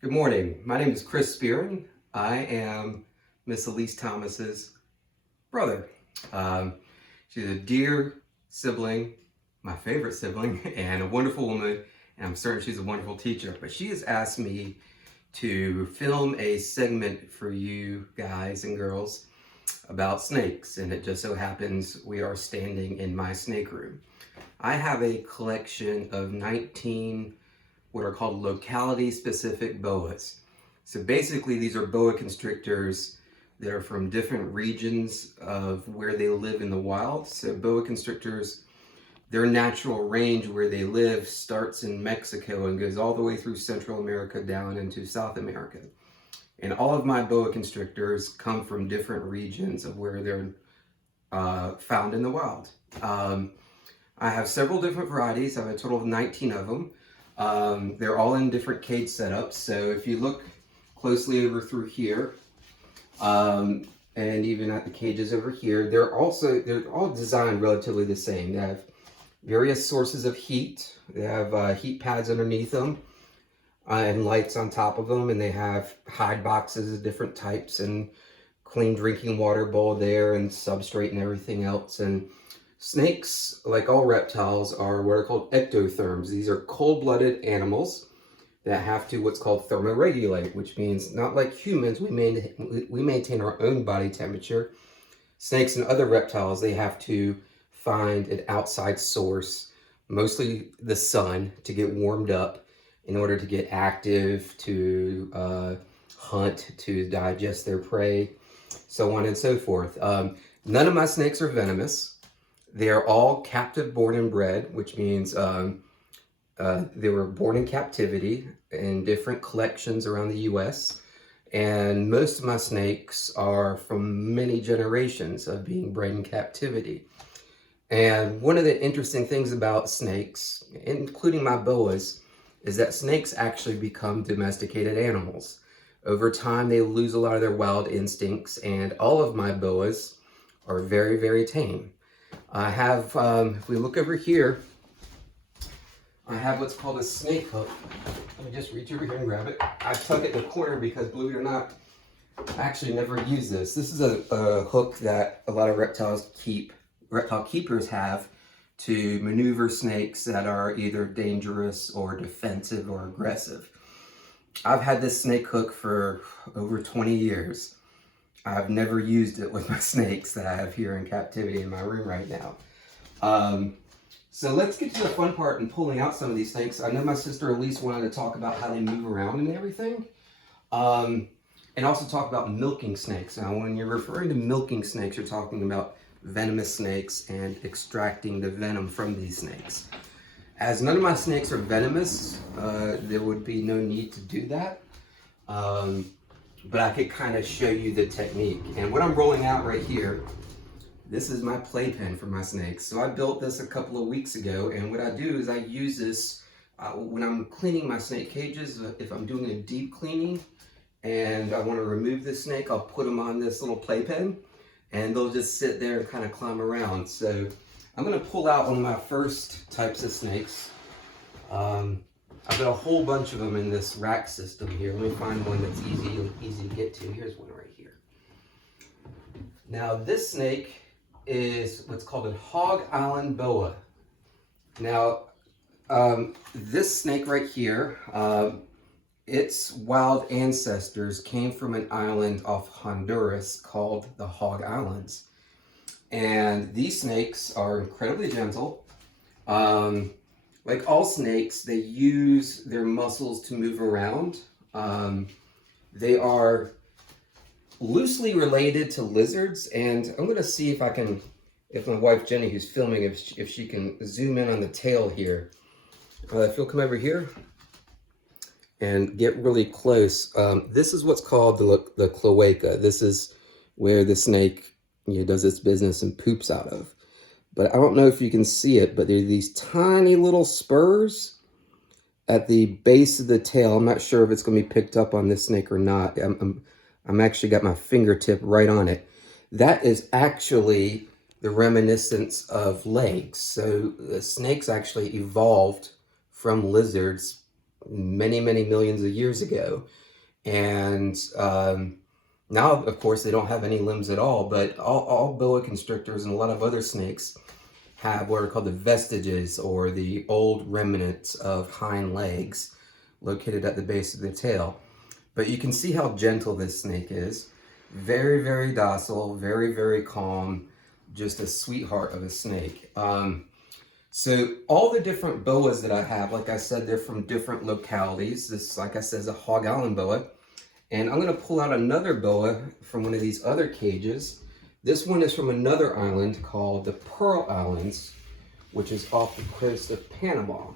Good morning. My name is Chris Spearin. I am Miss Elise Thomas's brother. Um, she's a dear sibling, my favorite sibling, and a wonderful woman, and I'm certain she's a wonderful teacher. But she has asked me to film a segment for you guys and girls about snakes, and it just so happens we are standing in my snake room. I have a collection of 19 what are called locality-specific boas. So basically, these are boa constrictors that are from different regions of where they live in the wild. So boa constrictors, their natural range where they live starts in Mexico and goes all the way through Central America down into South America. And all of my boa constrictors come from different regions of where they're found in the wild. I have several different varieties. I have a total of 19 of them. They're all in different cage setups. So if you look closely over through here, and even at the cages over here, they're all designed relatively the same. They have various sources of heat. They have heat pads underneath them and lights on top of them, and they have hide boxes of different types and clean drinking water bowl there and substrate and everything else. And snakes, like all reptiles, are what are called ectotherms. These are cold-blooded animals that have to what's called thermoregulate, which means not like humans, we maintain our own body temperature. Snakes and other reptiles, they have to find an outside source, mostly the sun, to get warmed up in order to get active, to hunt, to digest their prey, so on and so forth. None of my snakes are venomous. They are all captive born and bred, which means they were born in captivity in different collections around the US. And most of my snakes are from many generations of being bred in captivity. And one of the interesting things about snakes, including my boas, is that snakes actually become domesticated animals. Over time, they lose a lot of their wild instincts, and all of my boas are very, very tame. I have, if we look over here, I have what's called a snake hook. Let me just reach over here and grab it. I tuck it in the corner because, believe it or not, I actually never use this. This is a hook that a lot of reptile keepers have to maneuver snakes that are either dangerous or defensive or aggressive. I've had this snake hook for over 20 years. I've never used it with my snakes that I have here in captivity in my room right now. So let's get to the fun part in pulling out some of these snakes. I know my sister Elise wanted to talk about how they move around and everything. And also talk about milking snakes. Now, when you're referring to milking snakes, you're talking about venomous snakes and extracting the venom from these snakes. As none of my snakes are venomous, there would be no need to do that. But I could kind of show you the technique. And what I'm rolling out right here, this is my playpen for my snakes. So I built this a couple of weeks ago, and what I do is I use this when I'm cleaning my snake cages. If I'm doing a deep cleaning and I want to remove the snake, I'll put them on this little playpen, and they'll just sit there and kind of climb around. So I'm going to pull out one of my first types of snakes. I've got a whole bunch of them in this rack system here. Let me find one that's easy to get to. Here's one right here. Now this snake is what's called a Hog Island boa. Now this snake right here, its wild ancestors came from an island off Honduras called the Hog Islands. And these snakes are incredibly gentle. Like all snakes, they use their muscles to move around. They are loosely related to lizards, and I'm gonna see if I can, if my wife Jenny, who's filming, if she can zoom in on the tail here. If you'll come over here and get really close. This is what's called the cloaca. This is where the snake does its business and poops out of. But I don't know if you can see it, but there are these tiny little spurs at the base of the tail. I'm not sure if it's going to be picked up on this snake or not. I'm actually got my fingertip right on it. That is actually the reminiscence of legs. So the snakes actually evolved from lizards many, many millions of years ago. And now, of course, they don't have any limbs at all, but all boa constrictors and a lot of other snakes have what are called the vestiges, or the old remnants of hind legs located at the base of the tail. But you can see how gentle this snake is. Very, very docile, very, very calm, just a sweetheart of a snake. So all the different boas that I have, like I said, they're from different localities. This, like I said, is a Hog Island boa. And I'm going to pull out another boa from one of these other cages. This one is from another island called the Pearl Islands, which is off the coast of Panama.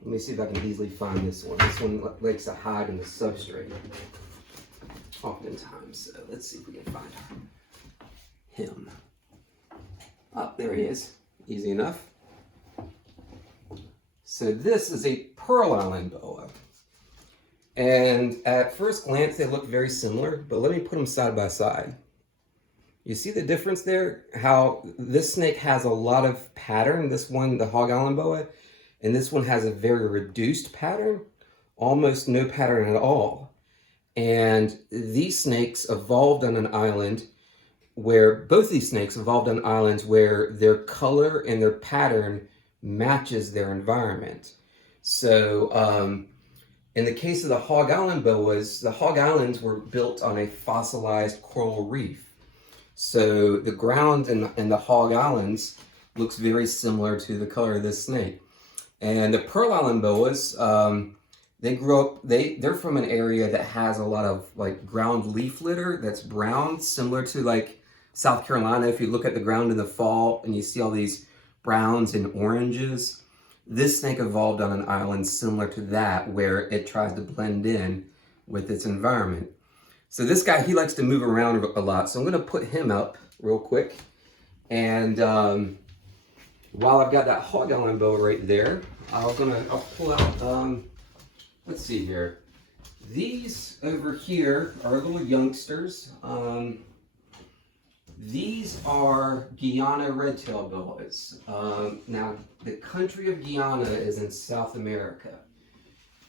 Let me see if I can easily find this one. This one likes to hide in the substrate oftentimes. So let's see if we can find him. Oh, there he is. Easy enough. So this is a Pearl Island boa. And at first glance, they look very similar, but let me put them side by side. You see the difference there? How this snake has a lot of pattern, this one, the Hog Island boa, and this one has a very reduced pattern, almost no pattern at all. And these snakes evolved on an island where, both these snakes evolved on islands where their color and their pattern matches their environment. So, in the case of the Hog Island boas, the Hog Islands were built on a fossilized coral reef. So the ground in the Hog Islands looks very similar to the color of this snake. And the Pearl Island boas, they grew up, they're from an area that has a lot of like ground leaf litter that's brown, similar to like South Carolina. If you look at the ground in the fall and you see all these browns and oranges, this snake evolved on an island similar to that, where it tries to blend in with its environment. So this guy, he likes to move around a lot. So I'm going to put him up real quick. And while I've got that Hog Island boa right there, I'll pull out, let's see here. These over here are little youngsters. These are Guyana red-tailed boas. Now, the country of Guyana is in South America.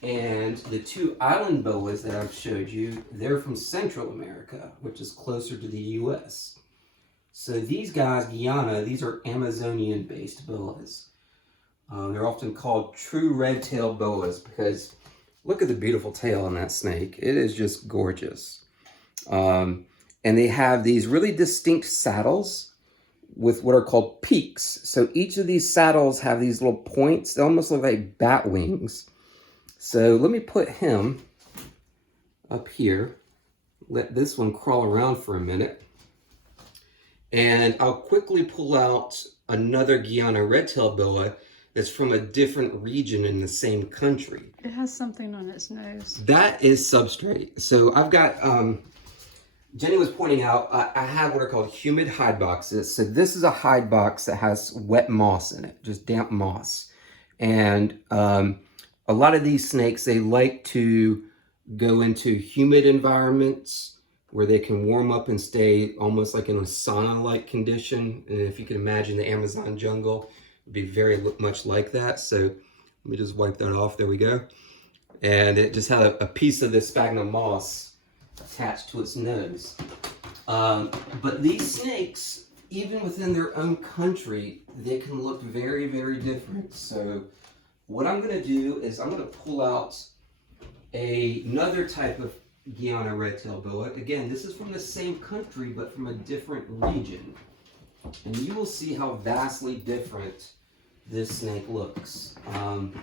And the two island boas that I've showed you, they're from Central America, which is closer to the US. So these guys, Guyana, these are Amazonian-based boas. They're often called true red-tailed boas because look at the beautiful tail on that snake. It is just gorgeous. And they have these really distinct saddles with what are called peaks. So each of these saddles have these little points. They almost look like bat wings. So let me put him up here. Let this one crawl around for a minute. And I'll quickly pull out another Guyana red-tailed boa that's from a different region in the same country. It has something on its nose. That is substrate. So I've got... Jenny was pointing out, I have what are called humid hide boxes. So this is a hide box that has wet moss in it, just damp moss. And a lot of these snakes, they like to go into humid environments where they can warm up and stay almost like in a sauna-like condition. And if you can imagine the Amazon jungle, it'd be very much like that. So let me just wipe that off. There we go. And it just had a piece of this sphagnum moss attached to its nose. But these snakes, even within their own country, they can look very, very different. So what I'm going to do is I'm going to pull out another type of Guyana red-tailed boa. Again, this is from the same country, but from a different region. And you will see how vastly different this snake looks. I'm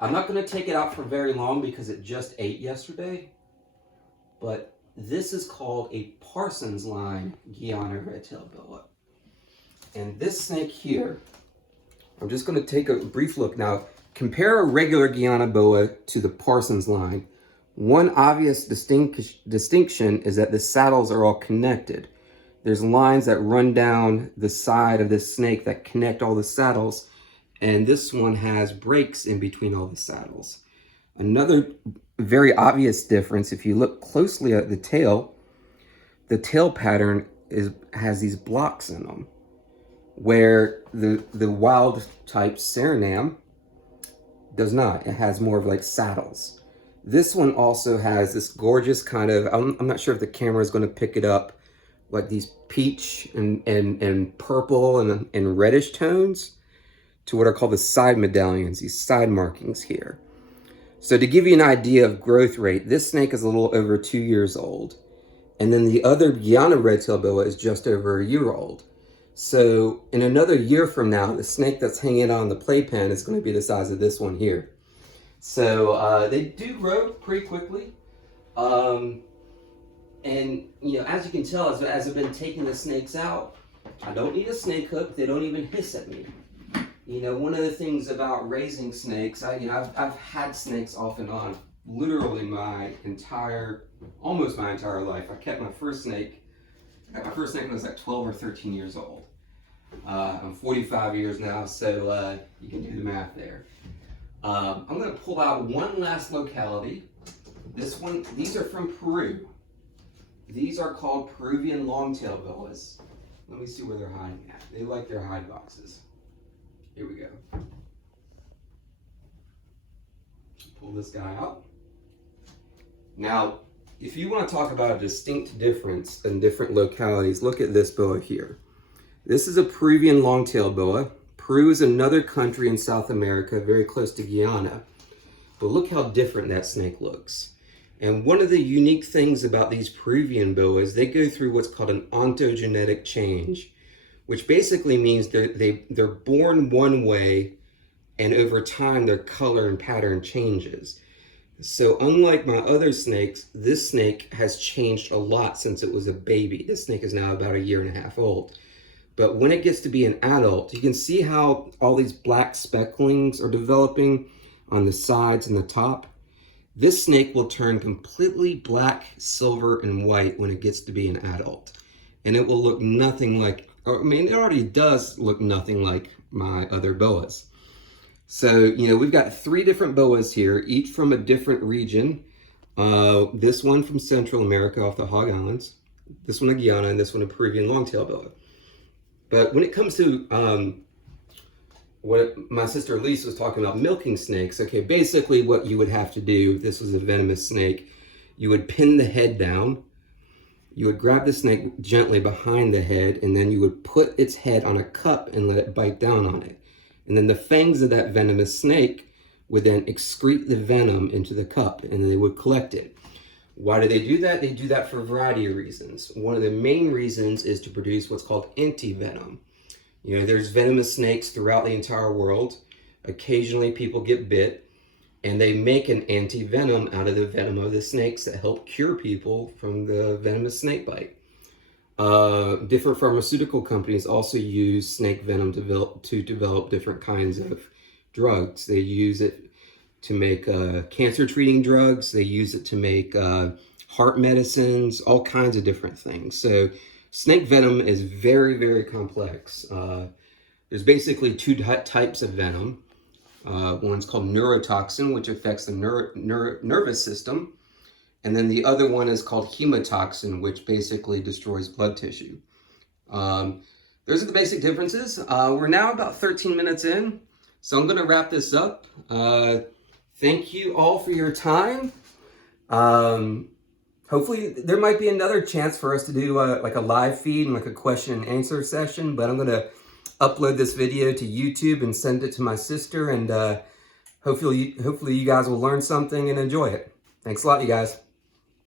not going to take it out for very long because it just ate yesterday. But this is called a Parsons line Guyana red-tailed boa. And this snake here, I'm just going to take a brief look now. Compare a regular Guyana boa to the Parsons line. One obvious distinction is that the saddles are all connected. There's lines that run down the side of this snake that connect all the saddles. And this one has breaks in between all the saddles. Another very obvious difference, if you look closely at the tail pattern has these blocks in them, where the wild type Suriname does not. It has more of like saddles. This one also has this gorgeous kind of, I'm not sure if the camera is going to pick it up, like these peach and purple and reddish tones to what are called the side medallions, these side markings here. So to give you an idea of growth rate, this snake is a little over 2 years old. And then the other Guyana red-tailed boa is just over a year old. So in another year from now, the snake that's hanging on the playpen is going to be the size of this one here. So they do grow pretty quickly. And you know, as you can tell, as I've been taking the snakes out, I don't need a snake hook. They don't even hiss at me. You know, one of the things about raising snakes, I've had snakes off and on literally almost my entire life. I got my first snake when I was like 12 or 13 years old. I'm 45 years now, so you can do the math there. I'm going to pull out one last locality. These are from Peru. These are called Peruvian long-tailed boas. Let me see where they're hiding at. They like their hide boxes. Here we go. Pull this guy out. Now, if you want to talk about a distinct difference in different localities, look at this boa here. This is a Peruvian long-tailed boa. Peru is another country in South America, very close to Guyana. But look how different that snake looks. And one of the unique things about these Peruvian boas, they go through what's called an ontogenetic change, which basically means they're born one way, and over time their color and pattern changes. So unlike my other snakes, this snake has changed a lot since it was a baby. This snake is now about 1.5 years old. But when it gets to be an adult, you can see how all these black specklings are developing on the sides and the top. This snake will turn completely black, silver, and white when it gets to be an adult. And it will look nothing like, it already does look nothing like my other boas. So, you know, we've got 3 different boas here, each from a different region. This one from Central America off the Hog Islands, this one a Guyana, and this one a Peruvian long-tailed boa. But when it comes to what my sister Lisa was talking about, milking snakes, okay, basically what you would have to do if this was a venomous snake, you would pin the head down, you would grab the snake gently behind the head, and then you would put its head on a cup and let it bite down on it. And then the fangs of that venomous snake would then excrete the venom into the cup, and then they would collect it. Why do they do that? They do that for a variety of reasons. One of the main reasons is to produce what's called anti-venom. You know, there's venomous snakes throughout the entire world. Occasionally people get bit, and they make an anti-venom out of the venom of the snakes that help cure people from the venomous snake bite. Different pharmaceutical companies also use snake venom to develop different kinds of drugs. They use it to make cancer treating drugs. They use it to make heart medicines, all kinds of different things. So snake venom is very, very complex. There's basically 2 types of venom. One's called neurotoxin, which affects the nervous system. And then the other one is called hemotoxin, which basically destroys blood tissue. Those are the basic differences. We're now about 13 minutes in, so I'm going to wrap this up. Thank you all for your time. Hopefully there might be another chance for us to do like a live feed and like a question and answer session, but I'm going to upload this video to YouTube and send it to my sister, and hopefully you guys will learn something and enjoy it. Thanks a lot, you guys.